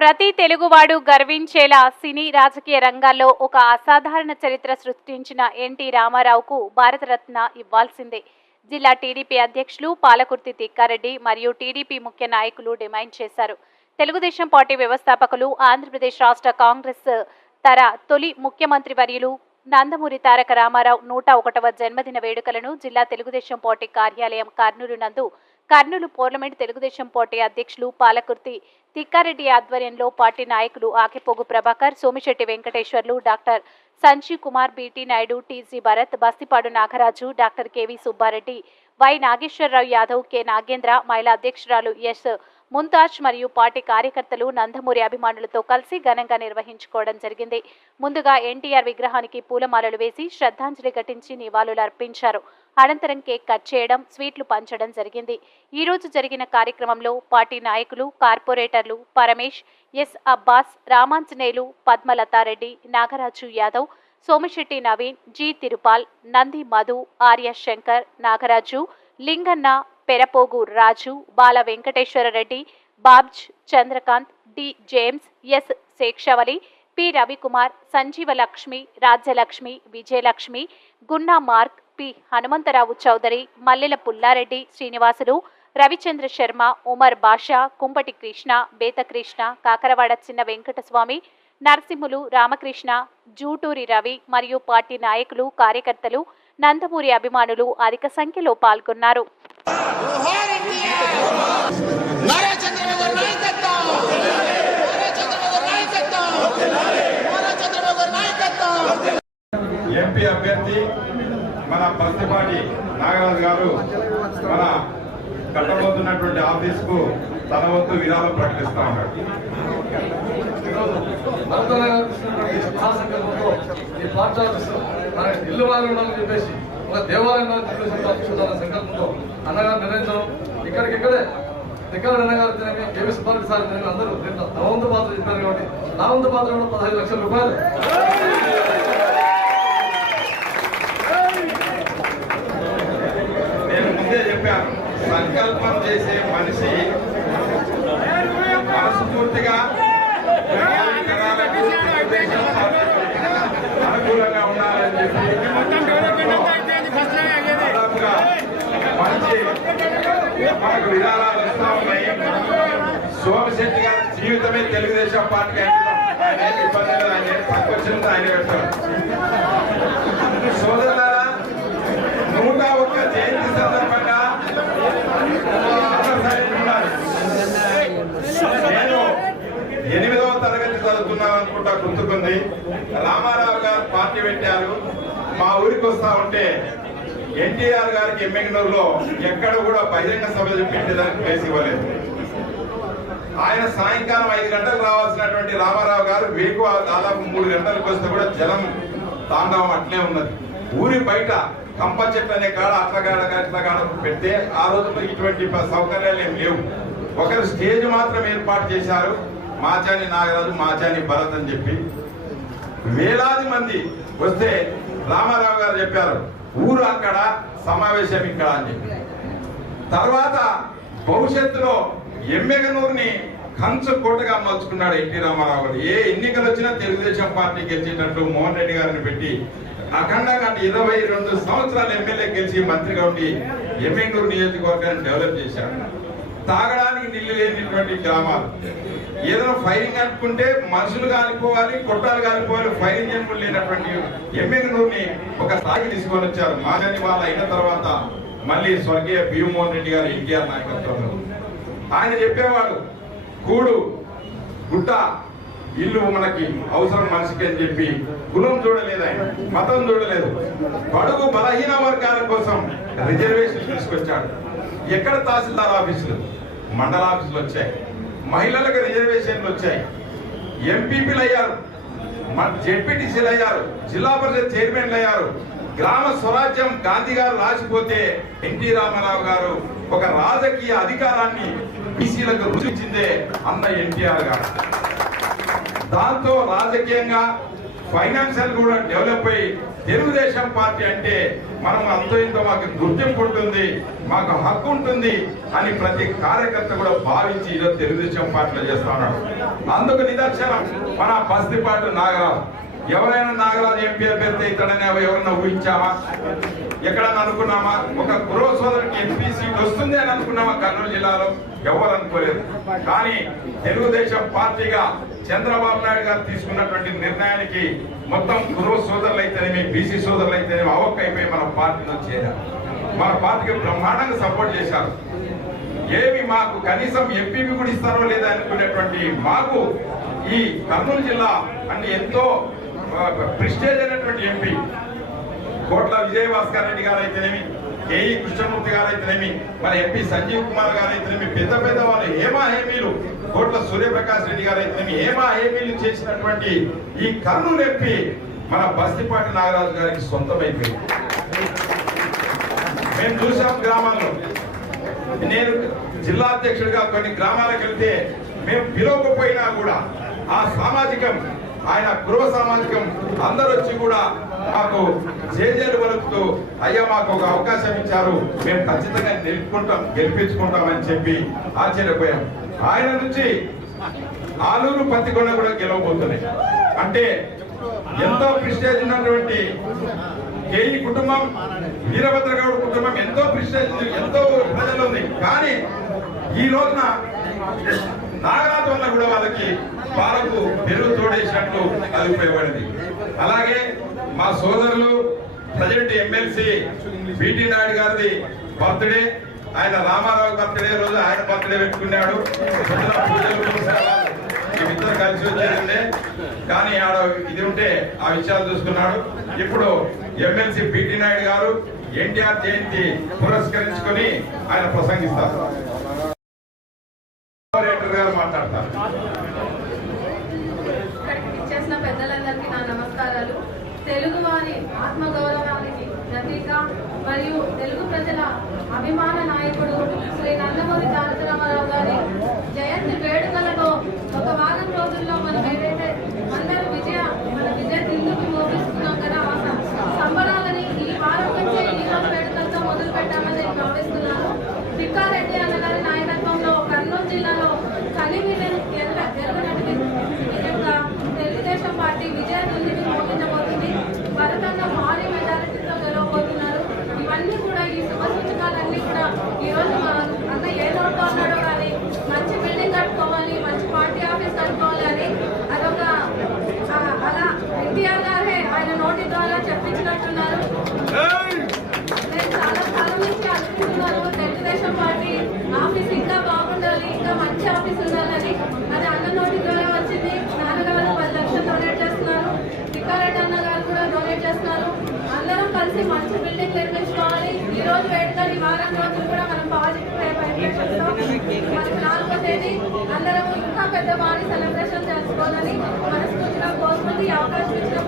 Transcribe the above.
ప్రతి తెలుగువాడు గర్వించేలా సినీ రాజకీయ రంగాల్లో ఒక అసాధారణ చరిత్ర సృష్టించిన ఎన్టీ రామారావుకు భారతరత్న ఇవ్వాల్సిందే. జిల్లా టీడీపీ అధ్యక్షులు పాలకుర్తి తిక్కారెడ్డి మరియు టీడీపీ ముఖ్య నాయకులు డిమాండ్ చేశారు. తెలుగుదేశం పార్టీ వ్యవస్థాపకులు, ఆంధ్రప్రదేశ్ రాష్ట్ర కాంగ్రెస్ తొలి ముఖ్యమంత్రి వర్యులు నందమూరి తారక రామారావు 101వ జన్మదిన వేడుకలను జిల్లా తెలుగుదేశం పార్టీ కార్యాలయం కర్నూలు నందు కర్నూలు పార్లమెంట్ తెలుగుదేశం పార్టీ అధ్యక్షులు పాలకుర్తి తిక్కారెడ్డి ఆధ్వర్యంలో పార్టీ నాయకులు Akepogu Prabhakar, Somisetti Venkateswarlu, doctor Sanjeev Kumar, BT Naidu, TG Bharath, Bastipadu Nagaraju, doctor KV Subbareddy, Y Nageswararao Yadav, K Nagendra, మహిళా అధ్యక్షురాలు ఎస్ ముంతాజ్ మరియు పార్టీ కార్యకర్తలు నందమూరి అభిమానులతో కలిసి ఘనంగా నిర్వహించుకోవడం జరిగింది. ముందుగా ఎన్టీఆర్ విగ్రహానికి పూలమాలలు వేసి శ్రద్ధాంజలి ఘటించి నివాళులు అర్పించారు. అనంతరం కేక్ కట్ చేయడం, స్వీట్లు పంచడం జరిగింది. ఈ రోజు జరిగిన కార్యక్రమంలో పార్టీ నాయకులు, కార్పొరేటర్లు Paramesh, S Abbas, Ramanjaneyulu, Padmalathareddy, Nagaraju Yadav, Somisetti Naveen, G Tirupal, Nandi Madhu, Arya Shankar, Nagaraju, Linganna, Perapogu Raju, Bala Venkateswarareddy, Babji, Chandrakanth, D James, S Sheikshavali, P Ravikumar, Sanjeevalakshmi, Rajyalakshmi, Vijayalakshmi, Gunna Mark, P Hanumantharao Chowdary, Mallela Pullareddy, Srinivasulu, Ravichandra Sharma, Umar Basha, Kumpati Krishna, బేతకృష్ణ, కాకరవాడ చిన్న వెంకటస్వామి, నరసింహులు, రామకృష్ణ, జూటూరి రవి మరియు పార్టీ నాయకులు, కార్యకర్తలు, నందమూరి అభిమానులు అధిక సంఖ్యలో పాల్గొన్నారు. ఎంపీ అభ్యర్థి మన బస్తిపాటి నాగరాజు గారు మన కట్టబోతున్నటువంటి ఆఫీసుకు తన వంతు విరాళం ప్రకటిస్తా ఉన్నాడు. ఇల్లు వాళ్ళు ఉండాలని చెప్పేసి ఒక దేవాలయం సంకల్పంతో అన్నగారు నిర్ణయించడం, ఇక్కడికిక్కడే తిక్కారెడ్డి అన్నగారు తినని, కేవీ సుబ్బారెడ్డి సార్ తినని అందరూ దీంట్లో నా వంతు పాత్ర చెప్పారు. కాబట్టి నా వంతు పాత్ర కూడా 15 లక్షల రూపాయలు. నేను ముందే చెప్పాను, సంకల్పం చేసే మనిషి మనస్ఫూర్తిగా అనుకూలంగా ఉండాలని చెప్పి దాదాపుగా మంచి మనకు విధానాలు వస్తూ ఉన్నాయి. సోమశెట్టి గారి జీవితమే తెలుగుదేశం పార్టీ ఆయన ఇబ్బంది లేదు, ఆయన తక్కువ వచ్చింది ఆయన పెట్టారు. సోదరులారా, 101 జయంతి సందర్భంగా నేను 8వ తరగతి చదువుతున్నాను అనుకుంటా, గుర్తుకుంది. రామారావు గారు పార్టీ పెట్టారు. మా ఊరికి వస్తా ఉంటే ఎన్టీఆర్ గారికి ఎమ్మెగనూరులో ఎక్కడ కూడా బహిరంగ సభలు పెట్టేదానికి ప్లేస్ ఇవ్వలేదు. ఆయన సాయంకాలం 5 గంటలకు రావాల్సినటువంటి రామారావు గారు వేకు దాదాపు 3 గంటలకు వస్తే కూడా జనం తాండవం అట్లే ఉన్నది. ఊరి బయట కంప చెట్లు అనే కాడ అట్లగాడ పెడితే ఆ రోజుల్లో ఇటువంటి సౌకర్యాలు ఏం లేవు. ఒకరు స్టేజ్ మాత్రం ఏర్పాటు చేశారు, మాచాని నాగరాజు, మాచాని భరత్ అని చెప్పి. వేలాది మంది వస్తే రామారావు గారు చెప్పారు, ఊరు అక్కడ, సమావేశం ఇక్కడ అని చెప్పి. తర్వాత భవిష్యత్తులో ఎమ్మెగనూరుని కంచు కోటగా మలుచుకున్నాడు ఎన్టీ రామారావు గారు. ఏ ఎన్నికలు వచ్చినా తెలుగుదేశం పార్టీ గెలిచేటట్టు మోహన్ రెడ్డి గారిని పెట్టి అఖండంగా 22 సంవత్సరాలు ఎమ్మెల్యే గెలిచి మంత్రిగా ఉండి ఎమ్మెగనూరు నియోజకవర్గాన్ని డెవలప్ చేశారు. తాగడానికి నీళ్లు లేనిటువంటి గ్రామాలు, ఏదైనా ఫైరింగ్ అనుకుంటే మనుషులు కాలిపోవాలి, కొట్టాలు కాలిపోవాలి, ఫైరింగ్ అనుకుని లేనటువంటి ఎమ్మెగనూరుని ఒక స్థాయికి తీసుకొని వచ్చారు. మాజని వాళ్ళ అయిన తర్వాత మళ్ళీ స్వర్గీయ భీమోహన్ రెడ్డి గారు ఎన్టీఆర్ నాయకత్వంలో ఆయన చెప్పేవాడు, కూడు గుట్ట ఇల్లు మనకి అవసరం మనిషికి అని చెప్పి కులం చూడలేదు, ఆయన మతం చూడలేదు. బడుగు బలహీన వర్గాల కోసం రిజర్వేషన్ తీసుకొచ్చాడు. ఎక్కడ తహసీల్దార్ ఆఫీసులు, మండల ఆఫీసులు వచ్చాయి, మహిళలకు రిజర్వేషన్లు వచ్చాయి, ఎంపీపీలు అయ్యారు, జెడ్పీటీసీలు అయ్యారు, జిల్లా పరిషత్ చైర్మన్లు అయ్యారు. గ్రామ స్వరాజ్యం గాంధీ గారు రాసిపోతే ఎన్టీ రామారావు గారు ఒక రాజకీయ అధికారాన్ని బీసీలకు రుచించిందే అన్న ఎన్టీఆర్ గారు. దాంతో రాజకీయంగా ఫైనాన్షియల్ కూడా డెవలప్ అయ్యి తెలుగుదేశం పార్టీ అంటే మనం అంతో ఇంతో మాకు గుర్తింపు ఉంటుంది, మాకు హక్కు ఉంటుంది అని ప్రతి కార్యకర్త కూడా భావించి ఈరోజు తెలుగుదేశం పార్టీలో చేస్తా ఉన్నాడు. అందుకు నిదర్శనం మన బస్తిపాటు నాగరాజు. ఎవరైనా నాగరాజు ఎంపీ అభ్యర్థి ఇతడని ఎవరైనా ఊహించామా? ఎక్కడన్నా అనుకున్నామా? ఒక కురవ సోదరుడికి ఎంపీ సీట్ వస్తుంది అని అనుకున్నామా? కర్నూలు జిల్లాలో ఎవరు అనుకోలేదు. కానీ తెలుగుదేశం పార్టీగా చంద్రబాబు నాయుడు గారు తీసుకున్నటువంటి నిర్ణయానికి మొత్తం కురవ సోదరులు అయితేనేమి, బీసీ సోదరులు అయితేనేమి అవక్కైపోయి మన పార్టీలో చేరారు. మన పార్టీకి బ్రహ్మాండంగా సపోర్ట్ చేశారు. ఏమి మాకు కనీసం ఎంపీపీ కూడా ఇస్తారో లేదా అనుకునేటువంటి మాకు ఈ కర్నూలు జిల్లా అంటే ఎంతో ప్రిస్టేజ్ అయినటువంటి ఎంపీ కోట్ల విజయభాస్కర్ రెడ్డి గారు అయితేనేమి, కేఈ కృష్ణమూర్తి గారు అయితేనేమి, మన ఎంపీ సంజీవ్ కుమార్ గారు అయితేనేమి, పెద్ద పెద్ద వాళ్ళు హేమా హేమీలు కోట్ల సూర్యప్రకాష్ రెడ్డి గారు అయితేనేమి, హేమా హేమీలు చేసినటువంటి ఈ కర్నూలు ఎంపీ మన బస్తిపాటి నాగరాజు గారికి సొంతమైపోయింది. మేము చూసాం గ్రామాల్లో. నేను జిల్లా అధ్యక్షుడిగా కొన్ని గ్రామాలకు వెళ్తే మేము పిలవకపోయినా కూడా ఆ సామాజికం, ఆయన గృహ సామాజికం అందరూ వచ్చి కూడా మాకు జేజేలు వలుపుతూ అయ్యా మాకు ఒక అవకాశం ఇచ్చారు, మేము ఖచ్చితంగా గెలిపించుకుంటామని చెప్పి ఆశ్చర్యపోయాం. ఆయన నుంచి ఆలూరు పత్తికొండ కూడా గెలవబోతున్నాయి. అంటే ఎంతో ప్రిస్టేజ్ ఉన్నటువంటి కేఈ కుటుంబం, వీరభద్రగౌడ్ కుటుంబం ఎంతో ప్రిస్టేజ్, ఎంతో ప్రజలు ఉంది. కానీ ఈ రోజున నాగరాజు వల్ల కూడా వాళ్ళకు పెరుగు తోడేసినట్లు అది ఉపయోగపడింది. అలాగే మా సోదరులు ప్రజెంట్ ఎమ్మెల్సీ బిటి నాయుడు గారిది బర్త్డే, ఆయన రామారావు బర్త్డే రోజు ఆయన బర్త్డే పెట్టుకున్నాడు. మేమిద్దరు కలిసి వచ్చేదండే కానీ ఆడ ఇది ఉంటే ఆ విషయాలు చూసుకున్నాడు. ఇప్పుడు ఎమ్మెల్సీ బిటి నాయుడు గారు ఎన్టీఆర్ జయంతి పురస్కరించుకొని ఆయన ప్రసంగిస్తారు. గారు మాట్లాడతారు. ఇచ్చేసిన పెద్దలందరికీ నా నమస్కారాలు. తెలుగు వారి ఆత్మగౌరవానికి ప్రతీక మరియు తెలుగు ప్రజల అభిమాన నాయకుడు శ్రీ నందమూరి తారక రామారావు గారి జయంతి వేడుకలతో ఒక వారం రోజుల్లో మనం ఏదైతే అందరూ మన విజయ తిందుకు మోపిస్తున్నాం కదా, ఆ సంబరాలని ఈ వారం నుంచే ఈ రోజు వేడుకలతో మొదలు పెట్టామని నేను భావిస్తున్నాను. తిక్కారెడ్డి అన్నగారి నాయకత్వంలో కర్నూలు జిల్లాలో తెలుగుదేశం పార్టీ విజయ దుందుకి మోగించబోతుంది. భరతంగా భారీ మెజారిటీతో గెలవబోతున్నారు. ఇవన్నీ కూడా ఈ శుభ సూచకాలన్నీ కూడా ఈరోజు అన్న ఏ నోట్లో అన్నాడో కానీ మంచి బిల్డింగ్ కట్టుకోవాలి, మంచి పార్టీ ఆఫీస్ కట్టుకోవాలి అని అదొక అలా ఎన్టీఆర్ గారే ఆయన నోటి ద్వారా చెప్పించినట్టున్నారు. నేను చాలా కాలం నుంచి అనుకుంటున్నాను తెలుగుదేశం పార్టీ ఆఫీస్ ఇంకా బాగుండాలి, ఇంకా మంచి ఆఫీస్ ఉండాలని. అది అన్న నోటి ద్వారా వచ్చింది. నాన్నగారు 10 లక్షలు డొనేట్ చేస్తున్నారు, తిక్కారెడ్డి అన్న గారు కూడా డొనేట్ చేస్తున్నారు. అందరం కలిసి మంచి బిల్డింగ్ నిర్మించుకోవాలి. ఈ రోజు వేడుకలు ఈ వారం రోజులు కూడా మనం పాజిటివ్ వైబ్రేషన్తో మనకు 4వ తేదీ అందరం ఇంకా పెద్ద భారీ సెలబ్రేషన్ చేసుకోవాలని మనస్ఫూర్తిగా కోరుకుంటూ ఈ అవకాశం ఇచ్చిన